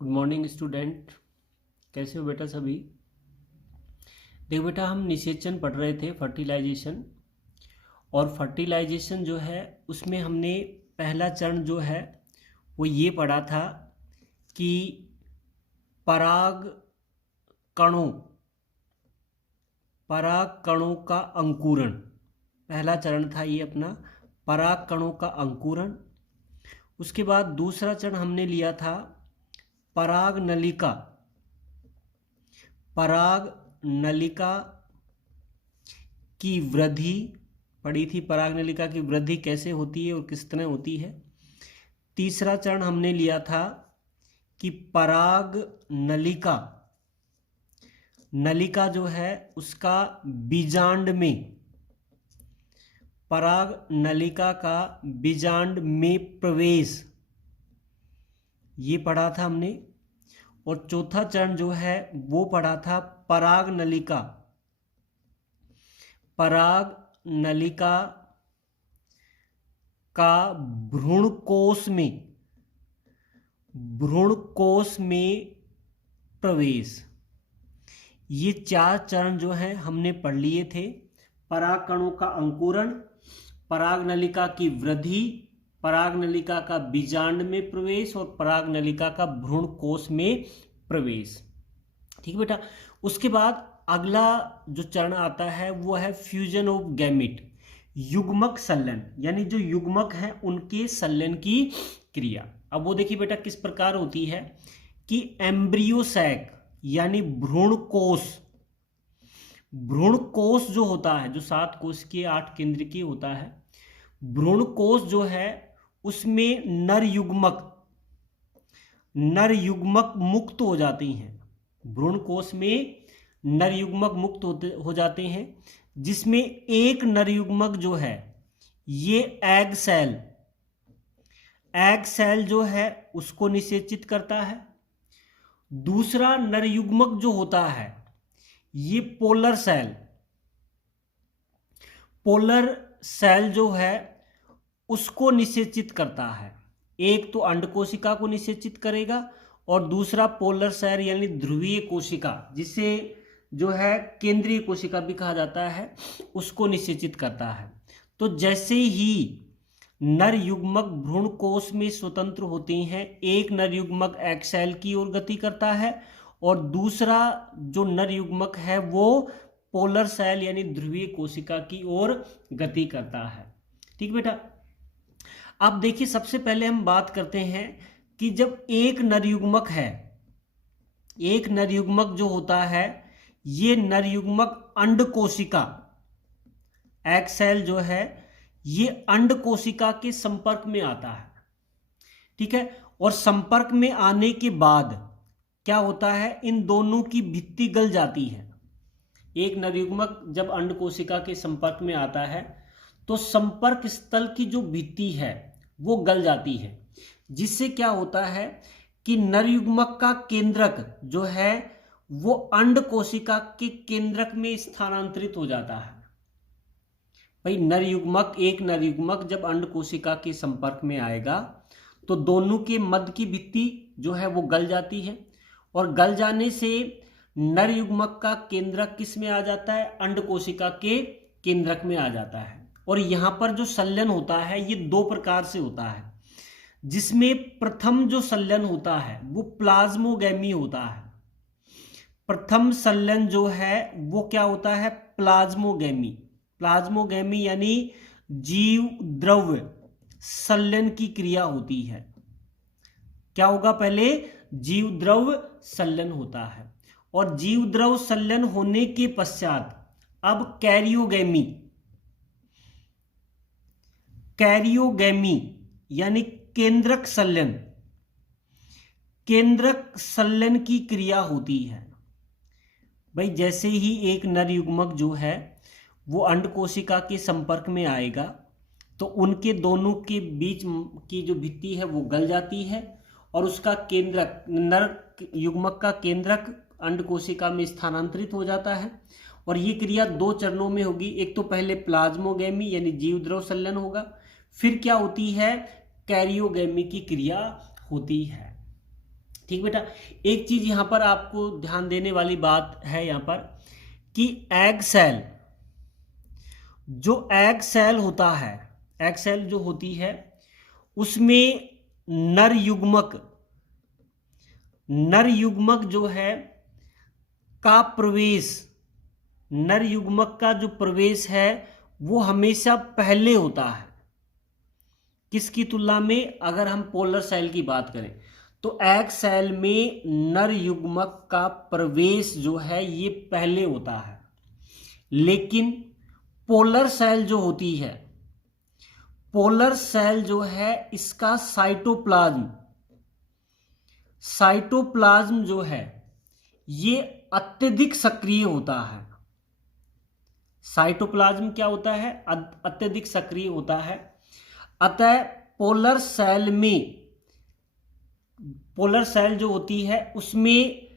Good morning student. कैसे हो बेटा सभी? देखो बेटा, हम निषेचन पढ़ रहे थे, फर्टिलाइजेशन। और फर्टिलाइजेशन जो है उसमें हमने पहला चरण जो है वो ये पढ़ा था कि पराग कणों पराग कणों का अंकुरण। पहला चरण था ये अपना, पराग कणों का अंकुरण। उसके बाद दूसरा चरण हमने लिया था पराग नलिका। पराग नलिका की वृद्धि पढ़ी थी। पराग नलिका की वृद्धि कैसे होती है और किस तरह होती है। तीसरा चरण हमने लिया था कि पराग नलिका नलिका जो है उसका बीजांड में, पराग नलिका का बीजांड में प्रवेश, ये पढ़ा था हमने। और चौथा चरण जो है वो पढ़ा था पराग नलिका का भ्रूण कोश में प्रवेश। ये चार चरण जो हैं हमने पढ़ लिए थे। पराग कणों का अंकुरण, पराग नलिका की वृद्धि, पराग नलिका का बीजांड में प्रवेश और पराग नलिका का भ्रूण कोश में प्रवेश। ठीक है बेटा। उसके बाद अगला जो चरण आता है वो है फ्यूजन ऑफ गैमेट, युग्मक संलयन, यानी जो युग्मक हैं उनके संलयन की क्रिया। अब वो देखिए बेटा किस प्रकार होती है कि एम्ब्रियो सैक यानी भ्रूण कोश जो होता है, जो 7 कोश के 8 केंद्र की होता है, भ्रूण कोश जो है उसमें नर युग्मक मुक्त हो जाती हैं। भ्रूण कोश में नर युग्मक मुक्त हो जाते हैं, जिसमें एक नर युग्मक जो है ये एग सेल जो है उसको निषेचित करता है। दूसरा नर युग्मक जो होता है ये पोलर सेल जो है उसको निषेचित करता है। एक तो अंड कोशिका को निषेचित करेगा और दूसरा पोलर सेल यानी ध्रुवीय कोशिका, जिसे जो है केंद्रीय कोशिका भी कहा जाता है, उसको निषेचित करता है। तो जैसे ही नर युग्मक भ्रूण कोश में स्वतंत्र होते हैं, एक नर युग्मक एग सेल की ओर गति करता है और दूसरा जो नर युग्मक है वो पोलर सेल यानी ध्रुवीय कोशिका की ओर गति करता है। ठीक बेटा। अब देखिए, सबसे पहले हम बात करते हैं कि जब एक नर युग्मक जो होता है, ये नर युग्मक अंड कोशिका, एग सेल जो है ये अंड कोशिका के संपर्क में आता है। ठीक है। और संपर्क में आने के बाद क्या होता है, इन दोनों की भित्ति गल जाती है। एक नर युग्मक जब अंड कोशिका के संपर्क में आता है तो संपर्क स्थल की जो भित्ति है वो गल जाती है, जिससे क्या होता है कि नर युग्मक का केंद्रक जो है वो अंड कोशिका के केंद्रक में स्थानांतरित हो जाता है। भाई एक नर युग्मक जब अंड कोशिका के संपर्क में आएगा तो दोनों के मध्य की भित्ति जो है वो गल जाती है, और गल जाने से नर युग्मक का केंद्रक किस में आ जाता है, अंड कोशिका के केंद्रक में आ जाता है। और यहां पर जो संलयन होता है ये 2 प्रकार से होता है, जिसमें प्रथम जो संलयन होता है वो प्लाज्मोगैमी होता है। प्रथम संलयन जो है वो क्या होता है, प्लाज्मोगैमी यानी जीव द्रव्य संलयन की क्रिया होती है। क्या होगा, पहले जीव द्रव्य संलयन होता है और जीव द्रव्य संलयन होने के पश्चात अब कैरियोगैमी यानी केंद्रक संलयन की क्रिया होती है। भाई जैसे ही एक नर युग्मक जो है वो अंड कोशिका के संपर्क में आएगा तो उनके दोनों के बीच की जो भित्ति है वो गल जाती है और उसका केंद्रक, नर युग्मक का केंद्रक अंड कोशिका में स्थानांतरित हो जाता है। और ये क्रिया 2 चरणों में होगी। एक तो पहले प्लाज्मोगैमी यानी जीव द्रव्य संलयन होगा, फिर क्या होती है, कैरियोगैमी की क्रिया होती है। ठीक बेटा, एक चीज यहां पर आपको ध्यान देने वाली बात है यहां पर कि एग सेल, जो एग सेल होता है, एग सेल जो होती है उसमें नर युग्मक जो है का प्रवेश, नर युग्मक का जो प्रवेश है वो हमेशा पहले होता है। किसकी तुलना में? अगर हम पोलर सेल की बात करें तो एग सेल में नर युग्मक का प्रवेश जो है ये पहले होता है, लेकिन पोलर सेल जो होती है, पोलर सेल जो है इसका साइटोप्लाज्म जो है ये अत्यधिक सक्रिय होता है। साइटोप्लाज्म क्या होता है? अत्यधिक सक्रिय होता है। अतः पोलर सेल जो होती है उसमें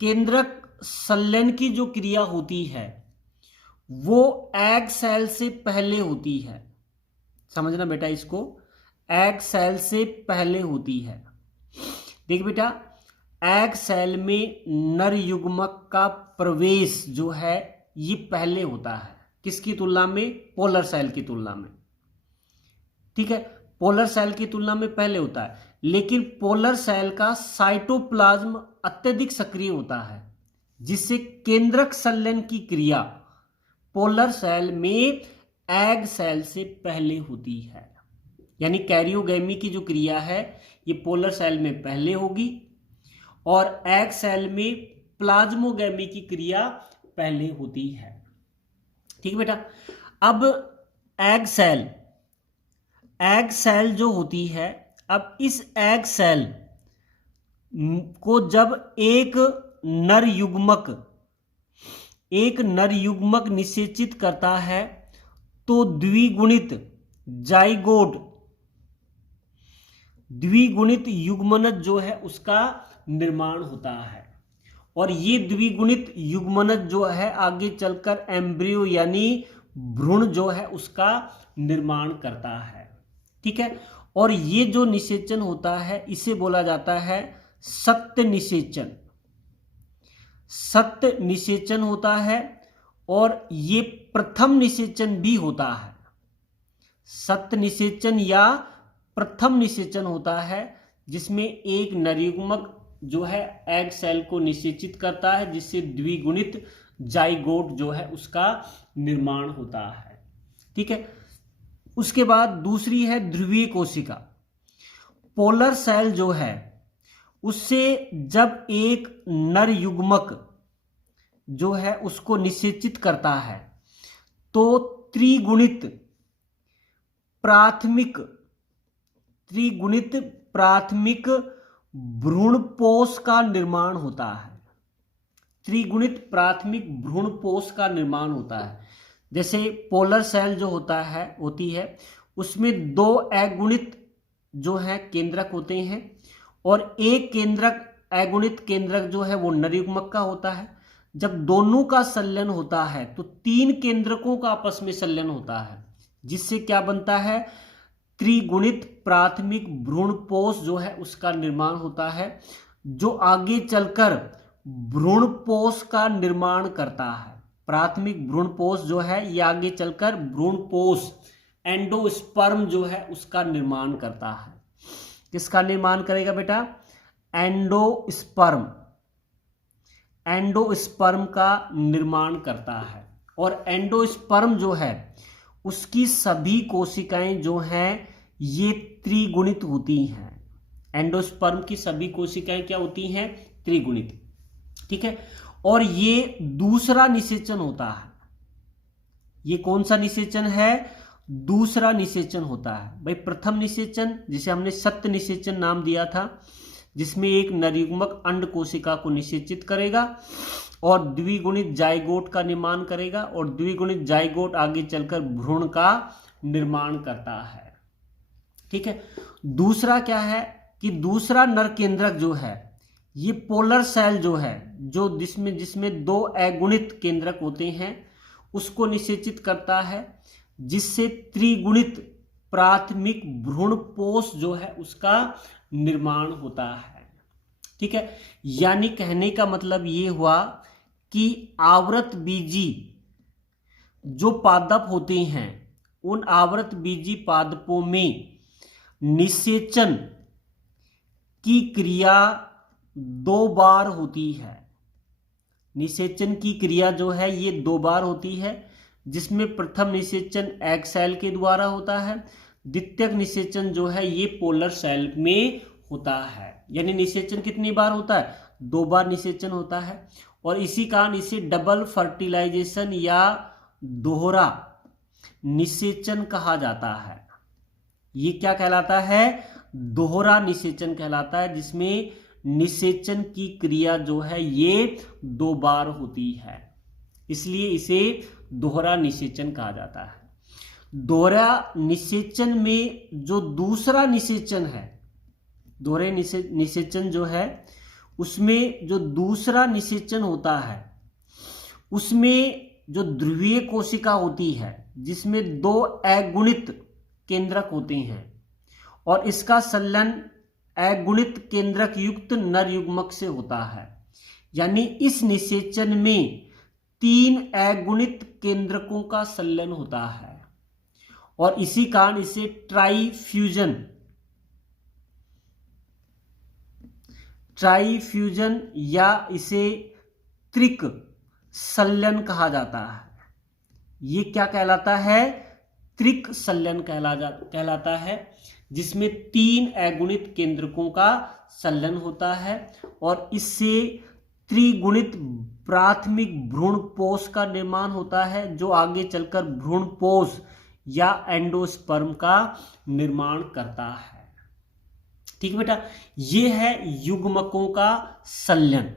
केंद्रक संलयन की जो क्रिया होती है वो एग सेल से पहले होती है। समझना बेटा इसको, एग सेल से पहले होती है। देख बेटा, एग सेल में नर युग्मक का प्रवेश जो है ये पहले होता है। किसकी तुलना में? पोलर सेल की तुलना में। ठीक है, पोलर सेल की तुलना में पहले होता है, लेकिन पोलर सेल का साइटोप्लाज्म अत्यधिक सक्रिय होता है, जिससे केंद्रक संलयन की क्रिया पोलर सेल में एग सेल से पहले होती है। यानी कैरियोगैमी की जो क्रिया है ये पोलर सेल में पहले होगी और एग सेल में प्लाज्मोगैमी की क्रिया पहले होती है। ठीक बेटा, अब एग सेल जो होती है, अब इस एग सेल को जब एक नर युग्मक निषेचित करता है तो द्विगुणित युग्मनज जो है उसका निर्माण होता है। और ये द्विगुणित युग्मनज जो है आगे चलकर एम्ब्रियो यानी भ्रूण जो है उसका निर्माण करता है। ठीक है, और ये जो निषेचन होता है इसे बोला जाता है सत्य निषेचन होता है, और ये प्रथम निषेचन भी होता है। सत्य निषेचन या प्रथम निषेचन होता है, जिसमें एक नरयुग्मक जो है एग सेल को निषेचित करता है, जिससे द्विगुणित जाइगोट जो है उसका निर्माण होता है। ठीक है, उसके बाद दूसरी है ध्रुवीय कोशिका। पोलर सेल जो है उससे जब एक नर युग्मक जो है उसको निषेचित करता है तो त्रिगुणित प्राथमिक भ्रूणपोष का निर्माण होता है। त्रिगुणित प्राथमिक भ्रूणपोष का निर्माण होता है। जैसे पोलर सेल जो होती है उसमें दो अगुणित जो है केंद्रक होते हैं, और एक अगुणित केंद्रक जो है वो नरयुग्मक का होता है। जब दोनों का संलयन होता है तो तीन केंद्रकों का आपस में संलयन होता है, जिससे क्या बनता है? त्रिगुणित प्राथमिक भ्रूणपोष जो है उसका निर्माण होता है, जो आगे चलकर भ्रूणपोष का निर्माण करता है। प्राथमिक भ्रूणपोष जो है ये आगे चलकर भ्रूणपोष एंडोस्पर्म जो है उसका निर्माण करता है। किसका निर्माण करेगा बेटा? एंडोस्पर्म का निर्माण करता है। और एंडोस्पर्म जो है उसकी सभी कोशिकाएं जो हैं ये त्रिगुणित होती हैं। एंडोस्पर्म की सभी कोशिकाएं क्या होती हैं? त्रिगुणित। ठीक है, और ये दूसरा निषेचन होता है। ये कौन सा निषेचन है? दूसरा निषेचन होता है। भाई प्रथम निषेचन जिसे हमने सत्य निषेचन नाम दिया था, जिसमें एक नरयुग्मक अंड कोशिका को निषेचित करेगा और द्विगुणित जाइगोट का निर्माण करेगा, और द्विगुणित जाइगोट आगे चलकर भ्रूण का निर्माण करता है। ठीक है, दूसरा क्या है कि दूसरा नर केंद्रक जो है ये पोलर सेल जो है, जो जिसमें दो अगुणित केंद्रक होते हैं उसको निषेचित करता है, जिससे त्रिगुणित प्राथमिक भ्रूणपोष जो है उसका निर्माण होता है। ठीक है, यानी कहने का मतलब ये हुआ कि आवृत बीजी जो पादप होते हैं उन आवृत बीजी पादपों में निषेचन की क्रिया 2 बार होती है। निषेचन की क्रिया जो है ये 2 बार होती है, जिसमें प्रथम निषेचन एग सेल के द्वारा होता है, द्वितीयक निषेचन जो है ये पोलर सेल में होता है। यानी निषेचन कितनी बार होता है? 2 बार निषेचन होता है। और इसी कारण इसे डबल फर्टिलाइजेशन या दोहरा निषेचन कहा जाता है। ये क्या कहलाता है? दोहरा निषेचन कहलाता है, जिसमें निषेचन की क्रिया जो है ये 2 बार होती है, इसलिए इसे दोहरा निषेचन कहा जाता है। दोहरा निषेचन में जो दूसरा निषेचन है, दोहरे निषेचन जो है उसमें जो दूसरा निषेचन होता है उसमें जो ध्रुवीय कोशिका होती है जिसमें 2 अगुणित केंद्रक होते हैं और इसका संलयन अगुणित केंद्रक युक्त नर युग्मक से होता है। यानी इस निषेचन में 3 अगुणित केंद्रकों का संलयन होता है और इसी कारण इसे ट्राइफ्यूजन या इसे त्रिक संलयन कहा जाता है। ये क्या कहलाता है? त्रिक संलयन कहलाता है, जिसमें 3 अगुणित केंद्रकों का संलयन होता है और इससे त्रिगुणित प्राथमिक भ्रूणपोष का निर्माण होता है, जो आगे चलकर भ्रूणपोष या एंडोस्पर्म का निर्माण करता है। ठीक है बेटा, ये है युग्मकों का संलयन।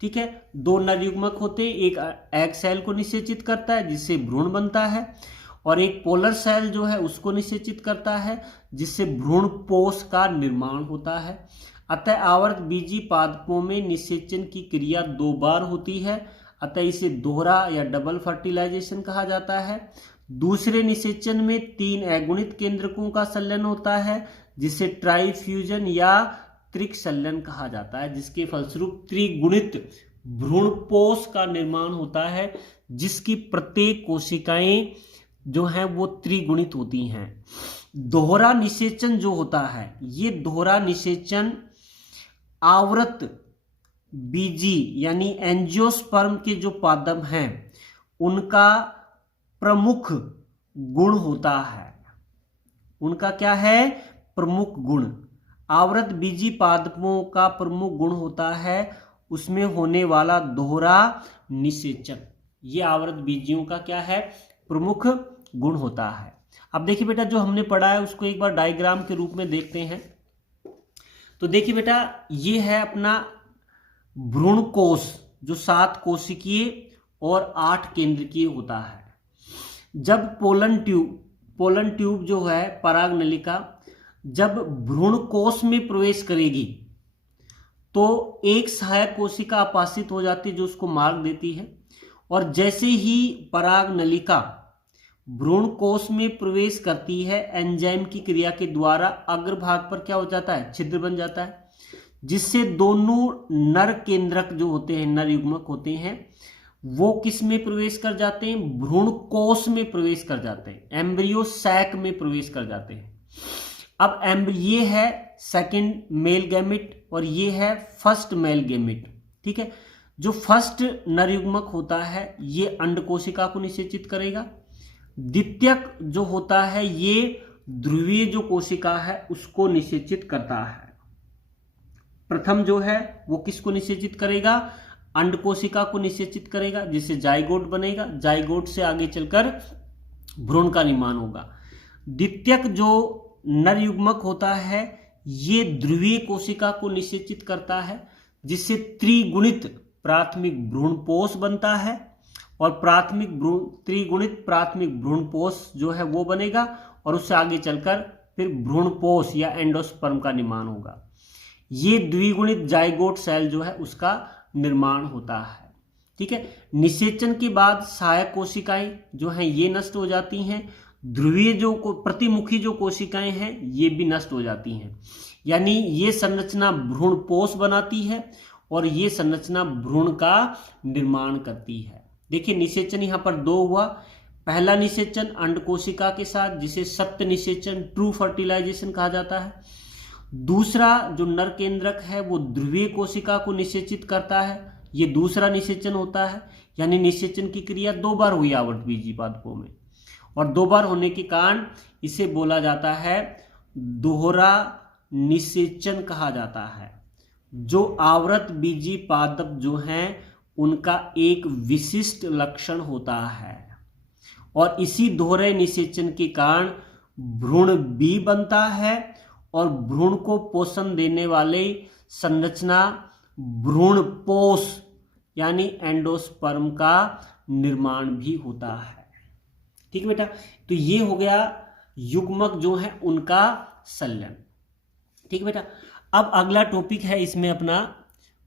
ठीक है, 2 नर युग्मक होते हैं, एक एग सेल को निषेचित करता है जिससे भ्रूण बनता है और एक पोलर सेल जो है उसको निषेचित करता है जिससे भ्रूणपोष का निर्माण होता है। अतः आवर्त बीजी पादपों में निषेचन की क्रिया 2 बार होती है, अतः इसे दोहरा या डबल फर्टिलाइजेशन कहा जाता है। दूसरे निषेचन में 3 अगुणित केंद्रकों का संलयन होता है जिसे ट्राइफ्यूजन या त्रिक संलयन कहा जाता है, जिसके फलस्वरूप त्रिगुणित भ्रूणपोष का निर्माण होता है, जिसकी प्रत्येक कोशिकाएं जो हैं वो त्रिगुणित होती हैं। दोहरा निषेचन जो होता है, ये दोहरा निषेचन आवृत बीजी यानी एंजियोस्पर्म के जो पादप हैं उनका प्रमुख गुण होता है। उनका क्या है? प्रमुख गुण। आवृत बीजी पादपों का प्रमुख गुण होता है उसमें होने वाला दोहरा निषेचन। ये आवृत बीजियों का क्या है? प्रमुख गुण होता है। अब देखिए बेटा, जो हमने पढ़ा है उसको एक बार डायग्राम के रूप में देखते हैं। तो देखिए बेटा, ये है अपना भ्रूण कोश जो 7 कोशिकीय और 8 केंद्रकीय होता है। जब पोलन ट्यूब जो है पराग नलिका जब भ्रूण कोश में प्रवेश करेगी तो एक सहायक कोशिका अपाशित हो जाती है जो उसको मार्ग देती है, और जैसे ही पराग नलिका भ्रूण कोश में प्रवेश करती है एंजाइम की क्रिया के द्वारा अग्रभाग पर क्या हो जाता है? छिद्र बन जाता है, जिससे दोनों नर केंद्रक जो होते हैं, नर युग्मक होते हैं, वो किस में प्रवेश कर जाते हैं? भ्रूण कोश में प्रवेश कर जाते हैं, एम्ब्रियो सैक में प्रवेश कर जाते हैं। अब ये है सेकंड मेल गैमेट और ये है फर्स्ट मेल गैमेट। ठीक है, जो फर्स्ट नर युग्मक होता है ये अंड कोशिका को निषेचित करेगा। द्वितीयक जो होता है ये ध्रुवीय जो कोशिका है उसको निषेचित करता है। प्रथम जो है वो किसको निषेचित करेगा? अंड कोशिका को निषेचित करेगा, जिससे जाइगोट बनेगा। जाइगोट से आगे चलकर भ्रूण का निर्माण होगा। द्वितीयक जो नर युग्मक होता है ये ध्रुवीय कोशिका को निषेचित करता है, जिससे त्रिगुणित प्राथमिक भ्रूणपोष बनता है और त्रिगुणित प्राथमिक भ्रूणपोष जो है वो बनेगा और उससे आगे चलकर फिर भ्रूणपोष या एंडोस्पर्म का निर्माण होगा। ये द्विगुणित जाइगोट सेल जो है उसका निर्माण होता है। ठीक है, निषेचन के बाद सहायक कोशिकाएं जो हैं ये नष्ट हो जाती हैं। ध्रुवीय जो प्रतिमुखी जो कोशिकाएं हैं ये भी नष्ट हो जाती हैं। यानी ये संरचना भ्रूण पोष बनाती है और ये संरचना भ्रूण का निर्माण करती है। देखिए निषेचन यहाँ पर दो हुआ। पहला निषेचन अंड कोशिका के साथ, जिसे सत्य निषेचन, ट्रू फर्टिलाइजेशन कहा जाता है। दूसरा जो नर केंद्रक है वो ध्रुवीय कोशिका को निषेचित करता है, ये दूसरा निषेचन होता है। यानी निषेचन की क्रिया 2 बार हुई आवृतबीजी पादपों में, और 2 बार होने के कारण इसे बोला जाता है दोहरा निषेचन कहा जाता है। जो आवृतबीजी पादप जो हैं उनका एक विशिष्ट लक्षण होता है, और इसी दोहरे निषेचन के कारण भ्रूण भी बनता है और भ्रूण को पोषण देने वाले संरचना भ्रूण पोष यानी एंडोस्पर्म का निर्माण भी होता है। ठीक है बेटा, तो ये हो गया युग्मक जो है उनका संलयन। ठीक है बेटा, अब अगला टॉपिक है इसमें अपना,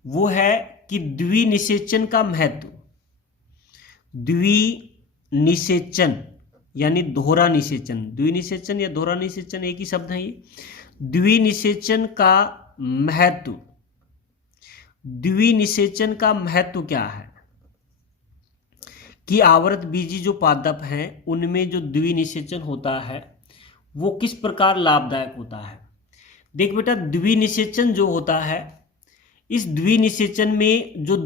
वो है कि द्विनिषेचन का महत्व। द्विनिषेचन यानी दोहरा निषेचन, द्विनिषेचन या दोहरा निषेचन एक ही शब्द है ये। द्विनिषेचन का महत्व, द्विनिषेचन का महत्व क्या है कि आवृतबीजी जो पादप हैं उनमें जो द्विनिषेचन होता है वो किस प्रकार लाभदायक होता है। देख बेटा, द्विनिषेचन जो होता है, इस द्विनिषेचन में जो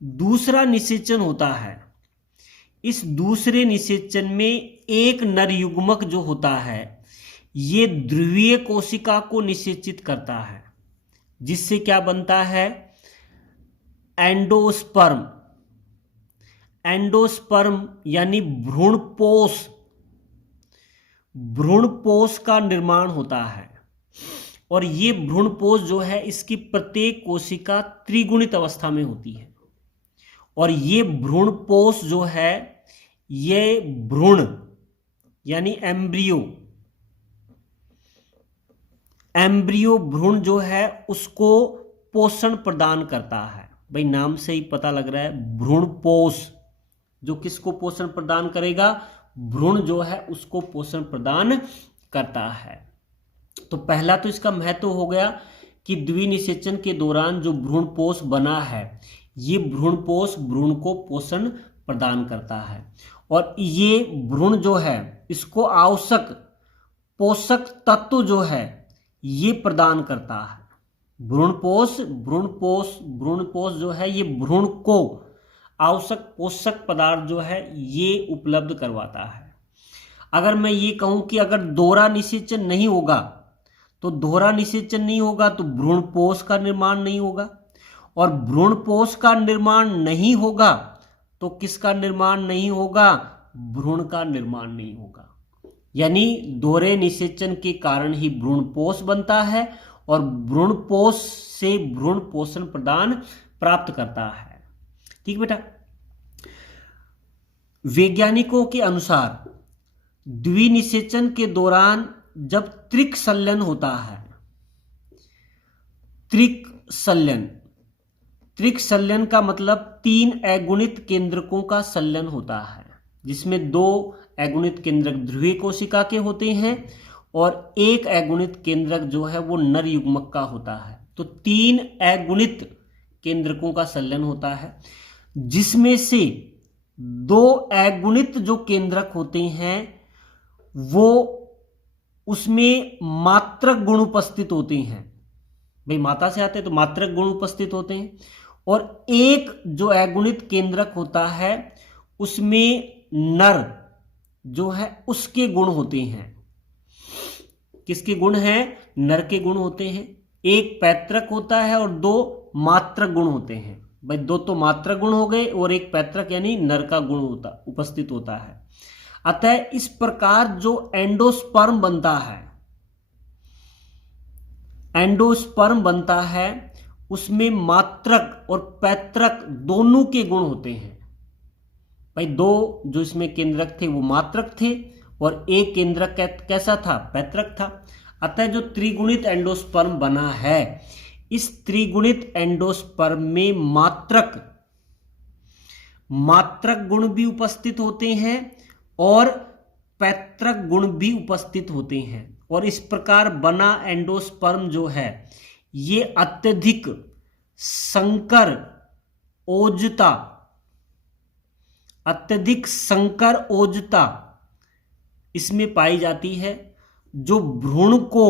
दूसरा निषेचन होता है, इस दूसरे निषेचन में एक नर युग्मक जो होता है ये ध्रुवीय कोशिका को निषेचित करता है, जिससे क्या बनता है एंडोस्पर्म। एंडोस्पर्म यानी भ्रूणपोष, भ्रूणपोष का निर्माण होता है। और ये भ्रूणपोष जो है इसकी प्रत्येक कोशिका त्रिगुणित अवस्था में होती है, और ये भ्रूणपोष जो है ये भ्रूण यानी एम्ब्रियो भ्रूण जो है उसको पोषण प्रदान करता है। भाई नाम से ही पता लग रहा है, भ्रूणपोष जो किसको पोषण प्रदान करेगा, भ्रूण जो है उसको पोषण प्रदान करता है। तो पहला तो इसका महत्व हो गया कि द्विनिषेचन के दौरान जो भ्रूणपोष बना है ये भ्रूणपोष भ्रूण को पोषण प्रदान करता है, और ये भ्रूण जो है इसको आवश्यक पोषक तत्व जो है ये प्रदान करता है। भ्रूणपोष जो है ये भ्रूण को आवश्यक पोषक पदार्थ जो है ये उपलब्ध करवाता है। अगर मैं ये कहूं कि अगर दोहरा निषेचन नहीं होगा तो भ्रूणपोष का निर्माण नहीं होगा, और भ्रूणपोष का निर्माण नहीं होगा तो किसका निर्माण नहीं होगा, भ्रूण का निर्माण नहीं होगा। यानी दोहरे निषेचन के कारण ही भ्रूणपोष बनता है और भ्रूणपोष से भ्रूण पोषण प्रदान प्राप्त करता है। ठीक बेटा, वैज्ञानिकों के अनुसार द्विनिषेचन के दौरान जब त्रिक संलयन होता है, त्रिक संलयन का मतलब 3 अगुणित केंद्रकों का संलयन होता है, जिसमें 2 अगुणित केंद्रक ध्रुवीय कोशिका के होते हैं और 1 अगुणित केंद्रक जो है वो नर युग्मक का होता है। तो 3 अगुणित केंद्रकों का संलयन होता है, जिसमें से 2 अगुणित जो केंद्रक होते हैं वो उसमें मात्रक गुण उपस्थित होते हैं। भाई माता से आते हैं तो मात्रक गुण उपस्थित होते हैं, और 1 जो अगुणित केंद्रक होता है उसमें नर जो है उसके गुण होते हैं। किसके गुण हैं, नर के गुण होते हैं। 1 पैतृक होता है और 2 मात्रक गुण होते हैं। भाई 2 तो मात्रक गुण हो गए और 1 पैतृक यानी नर का गुण उपस्थित होता है। अतः इस प्रकार जो एंडोस्पर्म बनता है उसमें मात्रक और पैतृक दोनों के गुण होते हैं। भाई 2 जो इसमें केंद्रक थे वो मात्रक थे और 1 केंद्रक कैसा था, पैतृक था। अतः जो त्रिगुणित एंडोस्पर्म बना है, इस त्रिगुणित एंडोस्पर्म में मात्रक गुण भी उपस्थित होते हैं और पैतृक गुण भी उपस्थित होते हैं। और इस प्रकार बना एंडोस्पर्म जो है ये अत्यधिक संकर ओजता इसमें पाई जाती है, जो भ्रूण को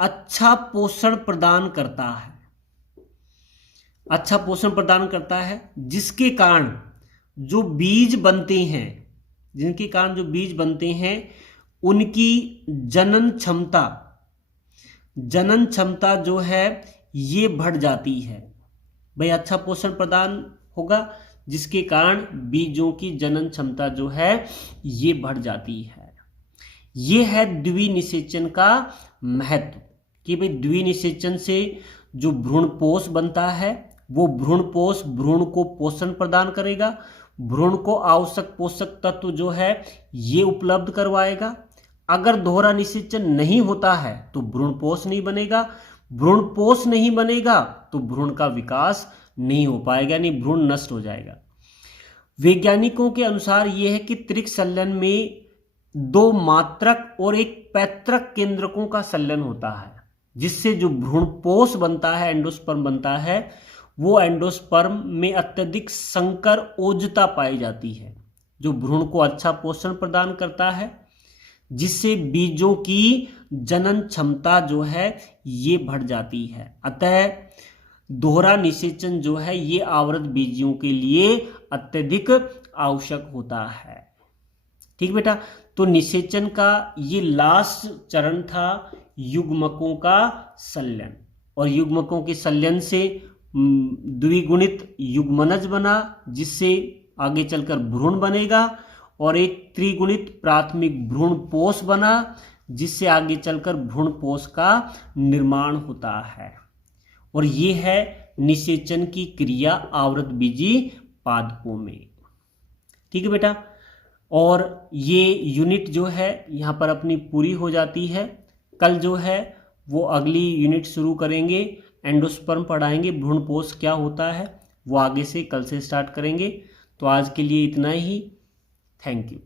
अच्छा पोषण प्रदान करता है, जिसके कारण जो बीज बनते हैं उनकी जनन क्षमता जो है ये बढ़ जाती है। भाई अच्छा पोषण प्रदान होगा जिसके कारण बीजों की जनन क्षमता जो है ये बढ़ जाती है। ये है द्विनिषेचन का महत्व कि भाई द्विनिषेचन से जो भ्रूणपोष बनता है वो भ्रूणपोष भ्रूण को पोषण प्रदान करेगा, भ्रूण को आवश्यक पोषक तत्व जो है ये उपलब्ध करवाएगा। अगर दोहरा निषेचन नहीं होता है तो भ्रूणपोष नहीं बनेगा, भ्रूणपोष नहीं बनेगा तो भ्रूण का विकास नहीं हो पाएगा, यानी भ्रूण नष्ट हो जाएगा। वैज्ञानिकों के अनुसार यह है कि त्रिक संलयन में 2 मात्रक और एक पैतृक केंद्रकों का संलयन होता है, जिससे जो भ्रूणपोष बनता है, एंडोस्पर्म बनता है, वो एंडोस्पर्म में अत्यधिक संकर ओजता पाई जाती है, जो भ्रूण को अच्छा पोषण प्रदान करता है, जिससे बीजों की जनन क्षमता जो है ये बढ़ जाती है। अतः दोहरा निषेचन जो है ये आवृत बीजियों के लिए अत्यधिक आवश्यक होता है। ठीक बेटा, तो निषेचन का ये लास्ट चरण था युग्मकों का संलयन, और युग्मकों के संलयन से द्विगुणित युग्मनज बना, जिससे आगे चलकर भ्रूण बनेगा, और एक त्रिगुणित प्राथमिक भ्रूणपोष बना, जिससे आगे चलकर भ्रूणपोष का निर्माण होता है। और ये है निषेचन की क्रिया आवृत बीजी पादपों में। ठीक है बेटा, और ये यूनिट जो है यहाँ पर अपनी पूरी हो जाती है। कल जो है वो अगली यूनिट शुरू करेंगे, एंडोस्पर्म पढ़ाएंगे, भ्रूणपोष क्या होता है वो आगे से कल से स्टार्ट करेंगे। तो आज के लिए इतना ही, थैंक यू।